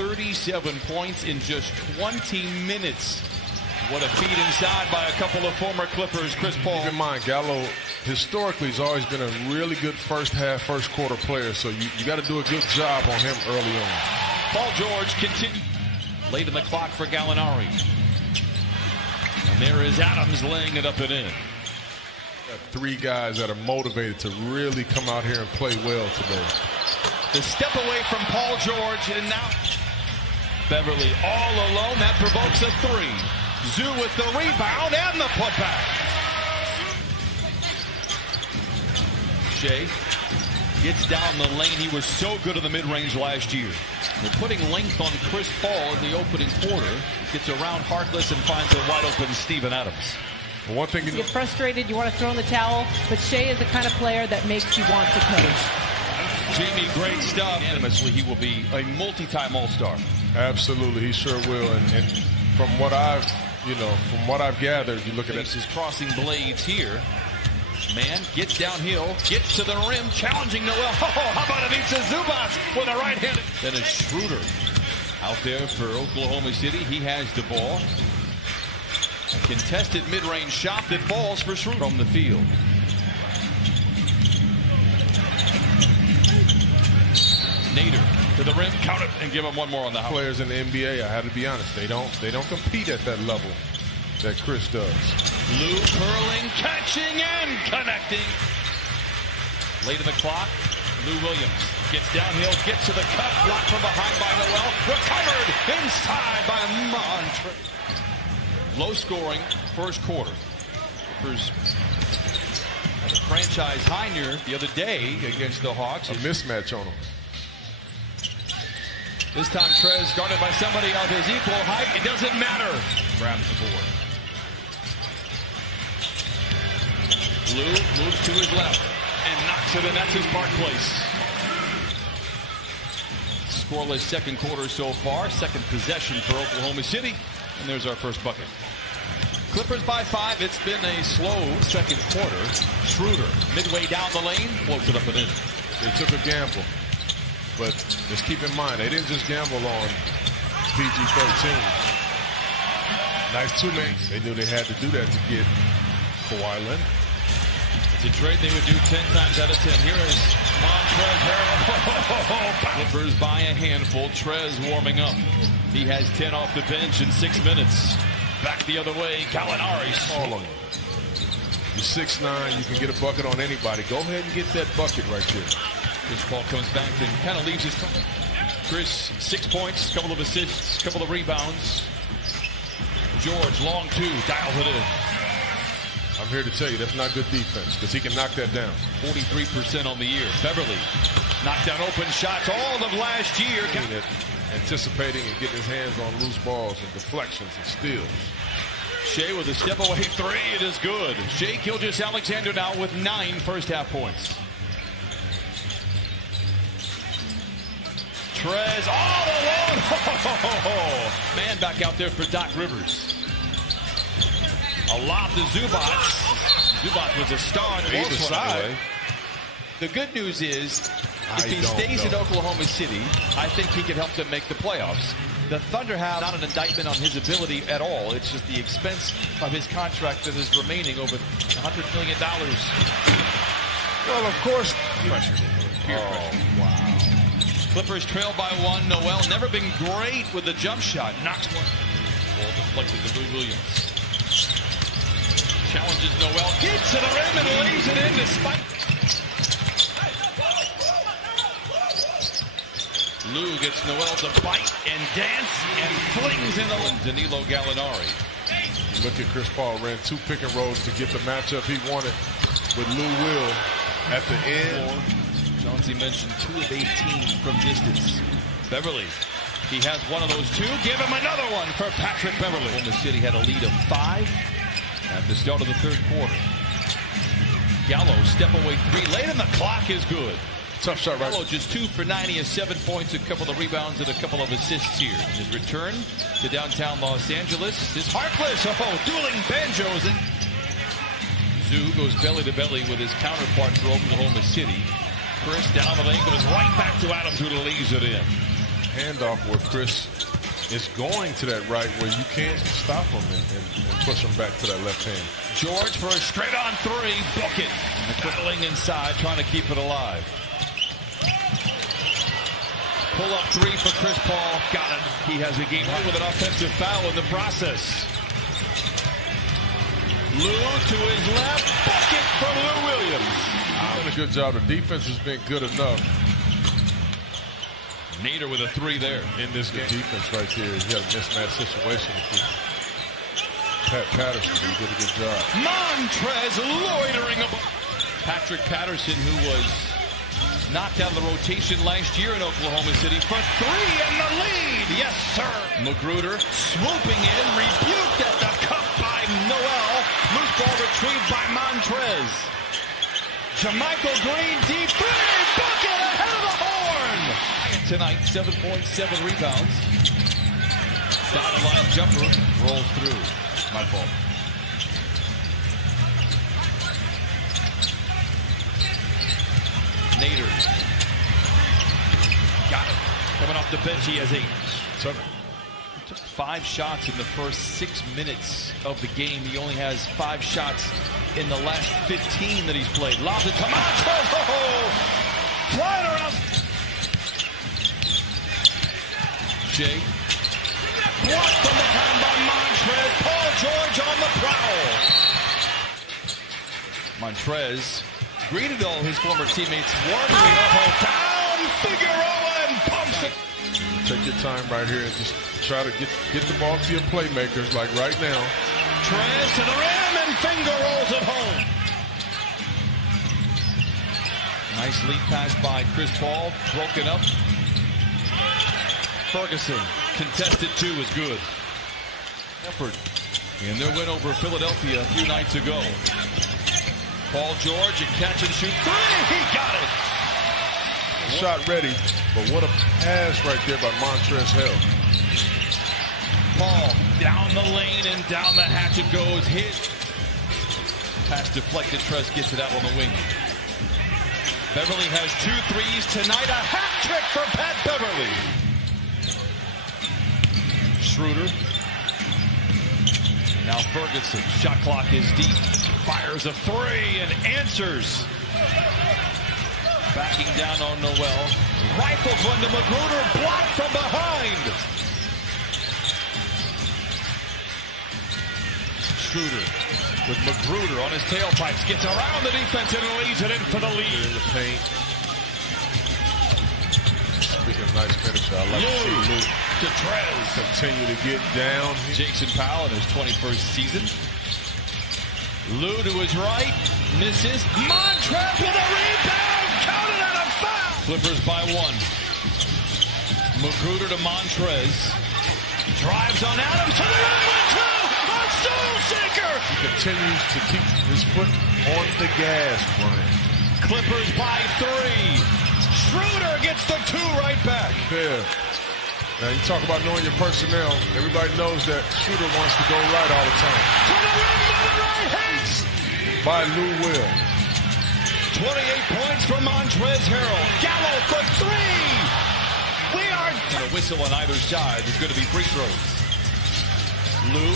37 points in just 20 minutes. What a feed inside by a couple of former Clippers. Chris Paul. Keep in mind, Gallo historically has always been a really good first half, first quarter player, so you got to do a good job on him early on. Paul George continues. Late in the clock for Gallinari. And there is Adams laying it up and in. Got three guys that are motivated to really come out here and play well today. The step away from Paul George, and now Beverly all alone. That provokes a three. Zoo with the rebound and the putback. Shea gets down the lane. He was so good in the mid-range last year. They're putting length on Chris Paul in the opening quarter. Gets around Harkless and finds a wide open Steven Adams. Well, one thing you get frustrated, you want to throw in the towel, but Shea is the kind of player that makes you want to coach. Jamie, great stuff. Unanimously, he will be a multi-time All-Star. Absolutely, he sure will. And from what I've gathered, you look at it. His crossing blades here. Man gets downhill, gets to the rim, challenging Noel. Oh, how about Anita Zubac with a right-handed. Then it's Schroeder out there for Oklahoma City. He has the ball. A contested mid-range shot that falls for Schroeder from the field. Nader to the rim, count it, and give him one more on the house. Players in the NBA, I had to be honest, they don't compete at that level that Chris does. Lou curling, catching, and connecting. Late in the clock, Lou Williams gets downhill, gets to the cup, blocked from behind by Noel, recovered inside by Montre. Low scoring first quarter. Clippers had a franchise high near the other day against the Hawks. A mismatch on them. This time Trez guarded by somebody of his equal height. It doesn't matter. Grabs the board. Lou moves to his left and knocks it in. That's his Park Place. Scoreless second quarter so far. Second possession for Oklahoma City. And there's our first bucket. Clippers by 5. It's been a slow second quarter. Schroeder midway down the lane. Floats it up and in. They took a gamble. But just keep in mind, they didn't just gamble on PG-13. Nice two-man. They knew they had to do that to get Kawhi Leonard. It's a trade they would do 10 times out of 10. Here is Montrezl. Clippers by a handful. Trez warming up. He has 10 off the bench in 6 minutes. Back the other way. Gallinari. All on you. You're 6'9". You can get a bucket on anybody. Go ahead and get that bucket right there. Chris Paul comes back and kind of leaves his time. Chris, 6 points, couple of assists, couple of rebounds. George, long two, dials it in. I'm here to tell you that's not good defense because he can knock that down. 43% on the year. Beverly knocked down open shots all of last year. Anticipating and getting his hands on loose balls and deflections and steals. Shea with a step away three. It is good. Shea Gilgeous-Alexander now with 9 first half points. Trez all alone. Man back out there for Doc Rivers. A lob to Zubac. Zubac was a star on the side. The good news is, if he stays in Oklahoma City, I think he can help them make the playoffs. The Thunder have not an indictment on his ability at all. It's just the expense of his contract that is remaining over $100 million. Well, of course. Pressure. Peer pressure. Wow. Clippers trail by 1. Noel never been great with the jump shot. Knocks one. Ball deflected to Lou Williams. Challenges Noel. Gets to the rim and lays it in despite. Lou gets Noel to bite and dance and flings in the Danilo Gallinari. Look at Chris Paul. Ran 2 pick and rolls to get the matchup he wanted with Lou Will at the end. Chauncey mentioned 2 of 18 from distance. Beverly, he has one of those 2. Give him another one for Patrick Beverly. Oklahoma City had a lead of 5 at the start of the third quarter. Gallo, step away 3. Late in the clock is good. Tough shot, right? Gallo just 2 for 9. He has 7 points, a couple of rebounds, and a couple of assists here. His return to downtown Los Angeles is Harkless. Oh, dueling banjos. And Zoo goes belly to belly with his counterpart for Oklahoma City. Chris down the lane, goes right back to Adams, who leaves it in. handoff where Chris is going to that right where you can't stop him and push him back to that left hand. George for a straight-on three. Book it. Quickling inside, trying to keep it alive. Pull-up three for Chris Paul. Got it. He has a game with an offensive foul in the process. Lou to his left. Bucket from Lou Williams. Done a good job. The defense has been good enough. Nader with a three there. In this game. The defense right there. He had a mismatch situation. Pat Patterson, he did a good job. Montrez loitering about. Patrick Patterson, who was knocked out of the rotation last year in Oklahoma City for three and the lead. Yes, sir. Magruder swooping in, rebuked at the cup by Noel. Loose ball retrieved by Montrez. Jermichael Green, deep three, bucket ahead of the horn. Tonight, 7.7 rebounds. Dotted line jumper rolls through. My fault. Nader. Got it. Coming off the bench, he has 8. So, he took 5 shots in the first 6 minutes of the game. He only has 5 shots in the last 15 that he's played. Lobs it to Montrez. Flying around. Shea. Blocked from behind by Montrez. Paul George on the prowl. Montrez greeted all his former teammates warmly. Down Figueroa and pumps it. Take your time right here and just try to get the ball to your playmakers like right now. Trez to the rim and finger rolls it home. Nice lead pass by Chris Paul. Broken up. Ferguson. Contested 2 is good. Effort in their win over Philadelphia a few nights ago. Paul George, a catch and shoot 3. He got it. Shot ready, but what a pass right there by Montrez Hill. Paul down the lane and down the hatch it goes. Hit. Pass deflected. Trez gets it out on the wing. Beverly has 2 threes tonight. A hat trick for Pat Beverly. Schroeder. Now Ferguson. Shot clock is deep. Fires a 3 and answers. Backing down on Noel. Rifles one to Magruder. Blocked from behind. Schroeder with Magruder on his tailpipes. Gets around the defense and leads it in for the lead. In the paint. Speaking of nice finisher, I like to see Lou to Trez. Continue to get down. Jason Powell in his 21st season. Lou to his right. Misses. Montrez with a rebound. Counted out of foul. Clippers by 1. Magruder to Montrez. Drives on Adams to the rim with 2. A soul shaker. He continues to keep his foot on the gas, Brian. Clippers by 3. Schroeder gets the 2 right back. Yeah. Now you talk about knowing your personnel. Everybody knows that Schroeder wants to go right all the time. To the rim by the right hand. By Lou Will. 28 points for Montrez Harrell. Gallo for 3. We are a whistle on either side. There's going to be free throws. Lou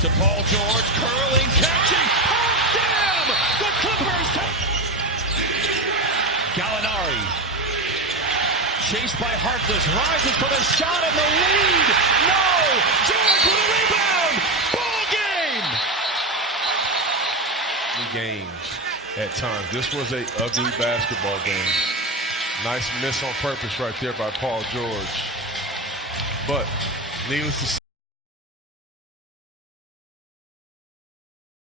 to Paul George. Curling, catching. Oh, damn! The Clippers. Gallinari. Chased by Harkless, rises for the shot and the lead. No! George with a rebound. Ball game. Games at times. This was a ugly basketball game. Nice miss on purpose right there by Paul George. But needless to say,